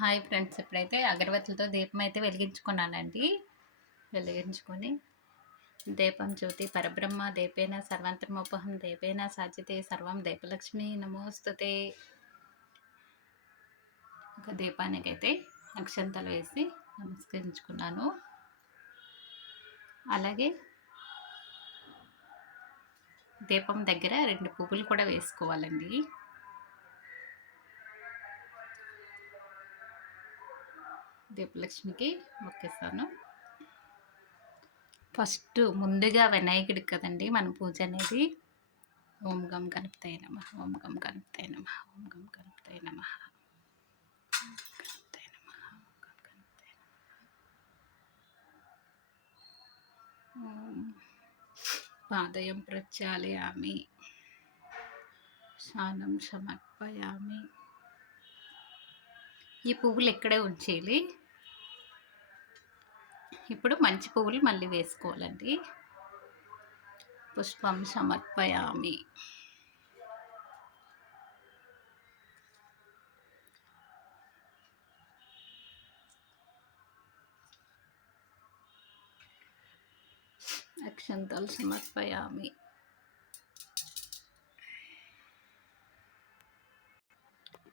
Hi friends ఇప్పుడైతే అగరబత్తులతో దీపం అయితే వెలిగించుకున్నానండి. వెలిగించుకొని దీపం జ్యోతి పరబ్రహ్మ దేపేన సర్వంతర్మోపహం దేపేన సాధ్యతే సర్వం దీపలక్ష్మి నమోస్తుతే. ఒక దీపానికైతే అక్షంతలు వేసి నమస్కరించుకున్నాను. అలాగే దీపం దగ్గర రెండు పువ్వులు కూడా వేసుకోవాలండి. దీపలక్ష్మికి మొక్కేస్తాను. ఫస్ట్ ముందుగా వినాయకుడికి కదండి మన పూజ అనేది. ఓం గం కనుపుతాయి నమ ఓం గం కనుపుతాయి నమ ఓం గం కనుపుతాయి నమ పాదయం ప్రచాలయామి స్నానం సమర్పయామి. ఈ పువ్వులు ఇక్కడే ఉంచేయాలి? ఇప్పుడు మంచి పువ్వులు మళ్ళీ వేసుకోవాలండి. పుష్పం సమర్పయామి. అక్షంతాలు సమర్పయామి.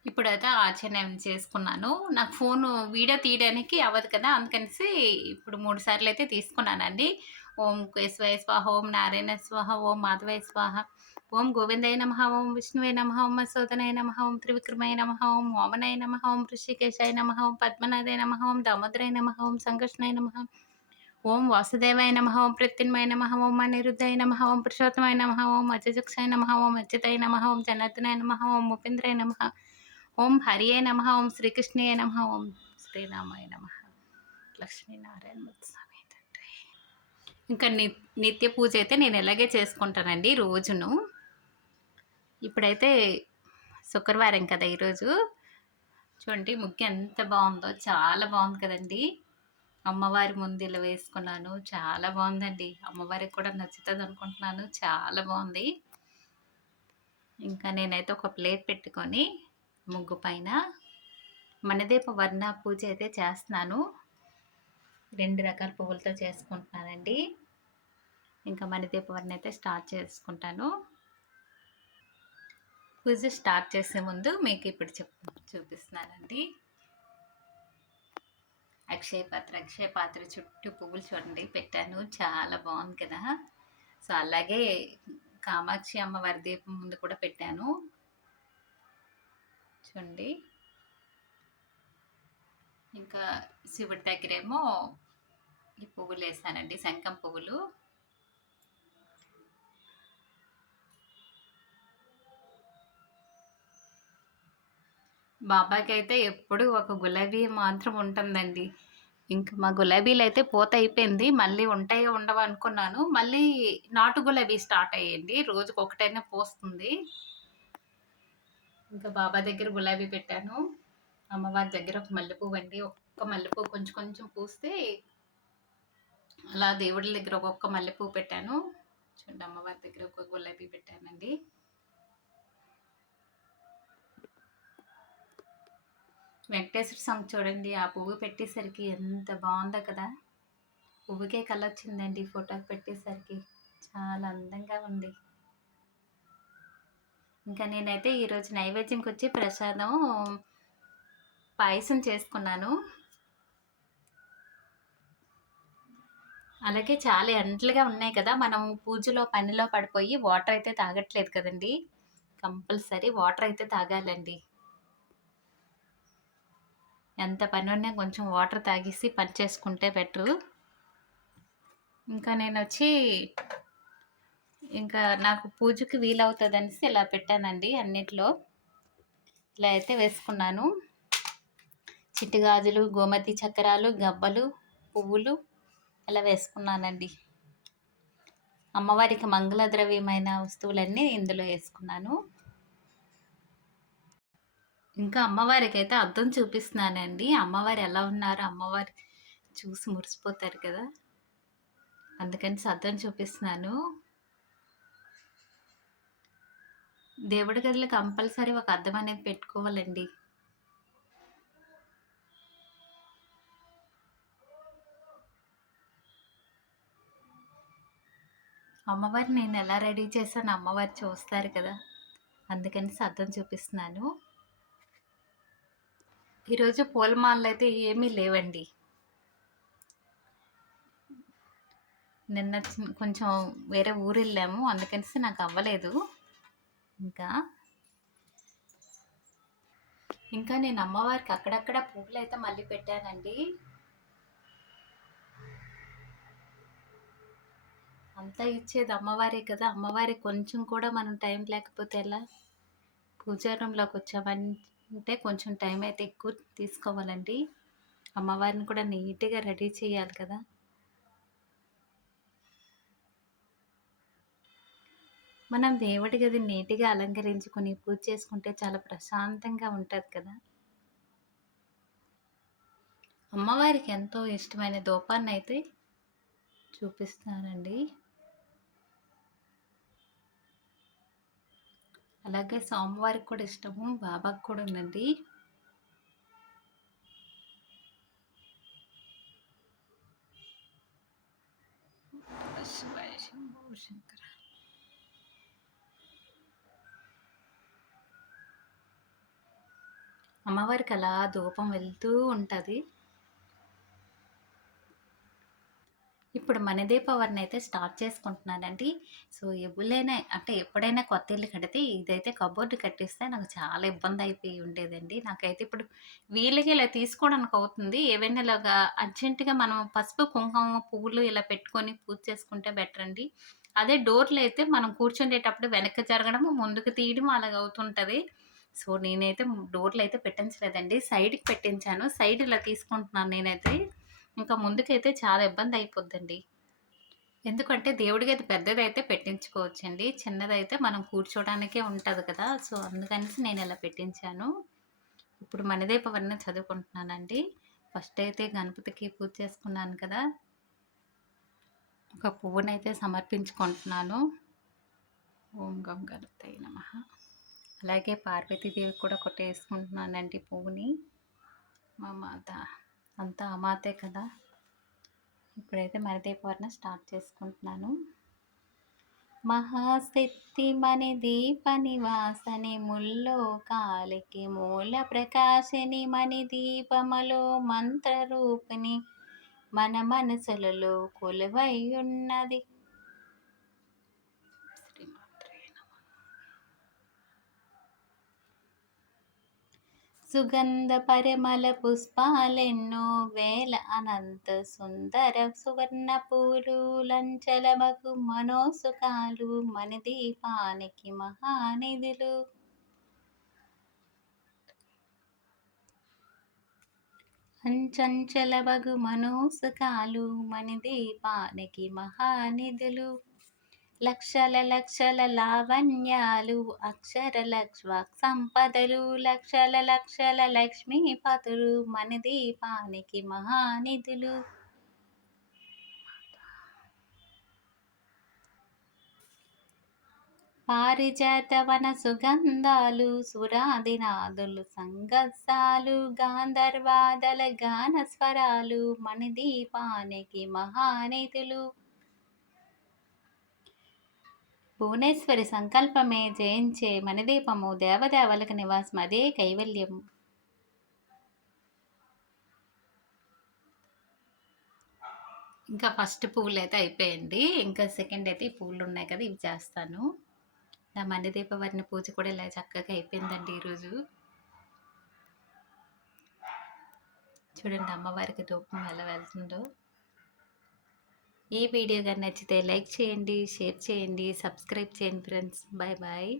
ఇప్పుడైతే ఆచరణ చేసుకున్నాను నాకు ఫోన్ వీడియో తీయడానికి అవ్వదు కదా అందుకనేసి ఇప్పుడు మూడు సార్లు అయితే తీసుకున్నానండి ఓం కేశవాయ స్వాహ ఓం నారాయణ స్వాహ ఓం మాధవయ స్వాహ ఓం గోవిందయ నమ ఓం విష్ణువే నమ ఓం మసోదనయ నమ ఓం త్రివిక్రమయ నమ ఓం మోమనయ నమ ఓం ఋషికేశాయ నమ ఓం పద్మనాథయ నమ ఓం దామోదరాయ నమ ఓం సంకృష్ణయ నమ ఓం వాసుదేవాయ నమ ఓం ప్రత్యున్మయ నమ ఓం అనిరుద్ధాయ నమ ఓం పురుషోత్తమాయ నమ ఓం అజజక్షాయ నమ ఓం అచ్యుతాయ నమ ఓం జనార్దనాయ నమ ఓం ఉపేంద్రాయ నమ ఓం హరియే నమ ఓం శ్రీకృష్ణయే నమ ఓం శ్రీరామాయ నమ. లక్ష్మీనారాయణ స్వామి తండ్రి. ఇంకా ని నిత్య పూజ అయితే నేను ఎలాగే చేసుకుంటానండి రోజును. ఇప్పుడైతే శుక్రవారం కదా ఈరోజు. చూడండి ముగ్గు ఎంత బాగుందో చాలా బాగుంది కదండి. అమ్మవారి ముందు ఇలా వేసుకున్నాను చాలా బాగుందండి. అమ్మవారికి కూడా నచ్చుతుంది అనుకుంటున్నాను చాలా బాగుంది. ఇంకా నేనైతే ఒక ప్లేట్ పెట్టుకొని ముగ్గు పైన మనదీప వర్ణ పూజ అయితే చేస్తున్నాను. రెండు రకాల పువ్వులతో చేసుకుంటున్నానండి. ఇంకా మనదీప వర్ణ అయితే స్టార్ట్ చేసుకుంటాను. పూజ స్టార్ట్ చేసే ముందు మీకు ఇప్పుడు చెప్ చూపిస్తున్నానండి. అక్షయ పాత్ర అక్షయ పాత్ర చుట్టూ పువ్వులు చూడండి. పెట్టాను. చాలా బాగుంది కదా. సో అలాగే కామాక్షి అమ్మవారి దీపం ముందు కూడా పెట్టాను. చూడండి ఇంకా శివుడి దగ్గరేమో ఈ పువ్వులు వేసానండి శంఖం పువ్వులు. బాబాకి అయితే ఎప్పుడు ఒక గులాబీ మాత్రం ఉంటుందండి. ఇంకా మా గులాబీలు అయితే పూత అయిపోయింది మళ్ళీ ఉంటాయో ఉండవు అనుకున్నాను. మళ్ళీ నాటు గులాబీ స్టార్ట్ అయ్యింది రోజుకి ఒకటైనా పోస్తుంది. ఇంకా బాబా దగ్గర గులాబీ పెట్టాను. అమ్మవారి దగ్గర ఒక మల్లెపువ్వు అండి. ఒక్క మల్లెపువ్వు కొంచెం కొంచెం పూస్తే అలా దేవుడి దగ్గర ఒక్కొక్క మల్లెపువ్వు పెట్టాను. చూడండి అమ్మవారి దగ్గర ఒక గులాబీ పెట్టానండి. వెంకటేశ్వర స్వామి చూడండి ఆ పువ్వు పెట్టేసరికి ఎంత బాగుందో కదా. పువ్వుకే కలర్ వచ్చిందండి ఫోటోకి పెట్టేసరికి. చాలా అందంగా ఉంది. ఇంకా నేనైతే ఈరోజు నైవేద్యంకి వచ్చి ప్రసాదం పాయసం చేసుకున్నాను. అలాగే చాలా ఎండలుగా ఉన్నాయి కదా మనం పూజలో పనిలో పడిపోయి వాటర్ అయితే తాగట్లేదు కదండి. కంపల్సరీ వాటర్ అయితే తాగాలండి. ఎంత పని ఉన్నా కొంచెం వాటర్ తాగేసి పని చేసుకుంటే బెటరు. ఇంకా నేను వచ్చి ఇంకా నాకు పూజకి వీలవుతుంది అనేసి ఇలా పెట్టానండి అన్నిట్లో. ఇలా అయితే వేసుకున్నాను. చిట్టుగాజులు గోమతి చక్రాలు గబ్బలు పువ్వులు ఇలా వేసుకున్నానండి. అమ్మవారికి మంగళ ద్రవ్యమైన వస్తువులన్నీ ఇందులో వేసుకున్నాను. ఇంకా అమ్మవారికి అయితే అర్థం చూపిస్తున్నానండి. అమ్మవారు ఎలా ఉన్నారు అమ్మవారు చూసి మురిసిపోతారు కదా. అందుకని అర్థం చూపిస్తున్నాను. దేవుడి గదిలో కంపల్సరీ ఒక అద్దం అనేది పెట్టుకోవాలండి. అమ్మవారు నేను ఎలా రెడీ చేశాను అమ్మవారు చూస్తారు కదా. అందుకని సర్థం చూపిస్తున్నాను. ఈరోజు పూలమాలలు అయితే ఏమీ లేవండి. నిన్న కొంచెం వేరే ఊరు వెళ్ళాము అందుకనిసి నాకు అవ్వలేదు. ఇంకా? ఇంకా నేను అమ్మవారికి అక్కడక్కడ పువ్వులు అయితే మళ్ళీ పెట్టానండి. అంతా ఇచ్చేది అమ్మవారే కదా అమ్మవారికి కొంచెం కూడా మనం టైం లేకపోతే ఎలా? పూజా రూమ్లోకి వచ్చామంటే కొంచెం టైం అయితే ఎక్కువ తీసుకోవాలండి. అమ్మవారిని కూడా నీట్గా రెడీ చేయాలి కదా. మనం దేవుడి గది నీట్గా అలంకరించుకొని పూజ చేసుకుంటే చాలా ప్రశాంతంగా ఉంటుంది కదా. అమ్మవారికి ఎంతో ఇష్టమైన దూపాన్ని అయితే చూపిస్తానండి. అలాగే సోమవారికి కూడా ఇష్టము బాబాకి కూడా ఉందండి. శివాయ శంభో అమ్మవారికి అలా ధూపం వెళ్తూ ఉంటుంది. ఇప్పుడు మణిదీపావరణ అయితే స్టార్ట్ చేసుకుంటున్నానండి. సో ఎవరైనా అంటే ఎప్పుడైనా కొత్త ఇల్లు కడితే ఇదైతే కబోర్డ్ కట్టిస్తే నాకు చాలా ఇబ్బంది అయిపోయి ఉండేదండి. నాకైతే ఇప్పుడు వీళ్ళకి ఇలా తీసుకోవడానికి అవుతుంది. ఏవైనా ఇలాగా అర్జెంటుగా మనం పసుపు కుంకుమ పువ్వులు ఇలా పెట్టుకొని పూజ చేసుకుంటే బెటర్ అండి. అదే డోర్లు అయితే మనం కూర్చుండేటప్పుడు వెనక్కి జరగడము ముందుకు తీయడం అలాగ అవుతుంటుంది. సో నేనైతే డోర్లు అయితే పెట్టించలేదండి. సైడ్కి పెట్టించాను. సైడ్ ఇలా తీసుకుంటున్నాను నేనైతే. ఇంకా ముందుకైతే చాలా ఇబ్బంది అయిపోద్దండి ఎందుకంటే దేవుడికి అయితే పెద్దదైతే పెట్టించుకోవచ్చండి. చిన్నదైతే మనం కూర్చోడానికే ఉంటుంది కదా. సో అందుకనేసి నేను ఇలా పెట్టించాను. ఇప్పుడు మణిదీపవరణ చదువుకుంటున్నానండి. ఫస్ట్ అయితే గణపతికి పూజ చేసుకున్నాను కదా. ఒక పువ్వునైతే సమర్పించుకుంటున్నాను. ఓం గం గణపతి నమ. అలాగే పార్వతీదేవి కూడా కొట్టేసుకుంటున్నానండి పువ్వుని. మా మాత అంతా అమాతే కదా. ఇప్పుడైతే మరిదీపవర్ణ స్టార్ట్ చేసుకుంటున్నాను. మహాశక్తి మని దీప నివాసని ముల్లో కాలికి మూల ప్రకాశని మణి దీపమలో మంత్రరూపిణి మన మనసులలో కొలువై ఉన్నది. సుగంధ పరిమళ పుష్పాలెన్నో వేల అనంత సుందర సువర్ణ పూలు లంచలమకు మనోసుకాలు మన దీపానికి మహానిధులు. అంచంచల బగు మనోసుకాలు మన దీపానికి మహానిధులు. లక్షల లక్షల లావణ్యాలు అక్షర లక్ష్మ సంపదలు లక్షల లక్షల లక్ష్మీపతులు మన దీపానికి మహానిధులు. పారిజాత వన సుగంధాలు సురాదినాదులు సంగసాలు గాంధర్వాదల గాన స్వరాలు మన దీపానికి మహానిధులు. భువనేశ్వరి సంకల్పమే జయించే మణిదీపము దేవదేవలకు నివాసం అదే కైవల్యం ఇంకా ఫస్ట్ పువ్వులు అయితే అయిపోయింది. ఇంకా సెకండ్ అయితే ఈ పువ్వులు ఉన్నాయి కదా ఇవి చేస్తాను. నా మణిదీపవర్ణ పూజ కూడా ఇలా చక్కగా అయిపోయిందండి ఈరోజు. చూడండి అమ్మవారికి ధూపం ఎలా వెళ్తుందో. ఈ వీడియో కానీ నచ్చితే లైక్ చేయండి షేర్ చేయండి సబ్స్క్రైబ్ చేయండి ఫ్రెండ్స్. Bye bye.